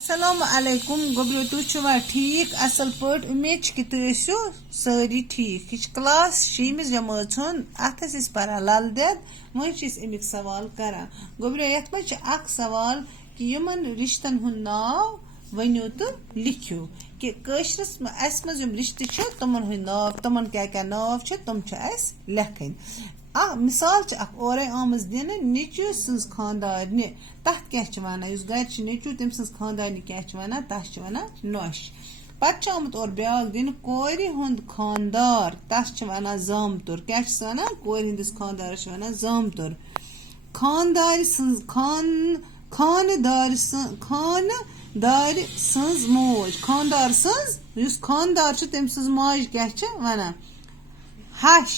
अस्सलाम वालेकुम गोब्रो तुवा ठीक असल पट उम्मीद कि तुसो सारी ठीक यह क्लास 6 जमात अत पान लल दद वह अमिक सवाल करान गोब्रो यथ मह सवाल कि यमन रिश्तन हुंद नाव वनो तो लिखो कि कशरस मज रिश्ते तमन हुंद नाव तमन क्या क्या नाव तम लेखन मिसाल और आमज दिन नीचू सज खानदारन तथ क्या वन गर नीचू तम सज खानदारन क्या वन तथ वन नोश पे आमुत और ब्या दिन कोर हुंद खानदार तथ वन जामतुर क्या वन कोर हंदिस खानदारस वन जामतुर खानदार खानदार सज मोज खानदार सज खानदार तम सज माज क्या वन हश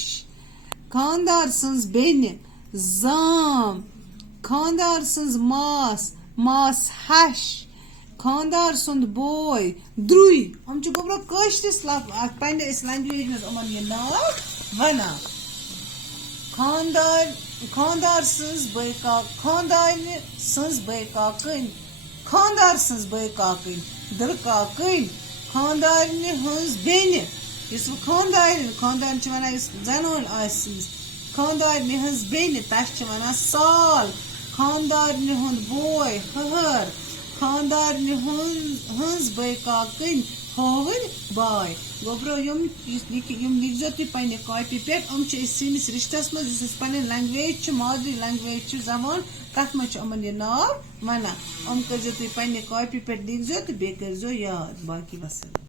खानदार सज बेन जाम खानदार सज मास मास हश खानदार सुंद बोय द्रुय हम गोब्रो कशरस पन्नस लैंग्वेज मज यह नाव वन खानदार सज बय खानदार सज बय काकन खानदार सज बय काकन दर काकन खानदारन हज बेन खानदार वन जनान खानदारन हज बेन तथ वन साल खानदारन हुंद बोय हहर खानदारन हज बय काकन हौर बाय गोब्रो यम लिखो तुम पे कॉपी पे सनिस रिश्तस मज पे लैंग्वेज मादरी लैंग्वेज जबान तथ मज यह नाव वन कर तुम पे कॉपी पे लिखो तो बे कर याद बाकी वसल।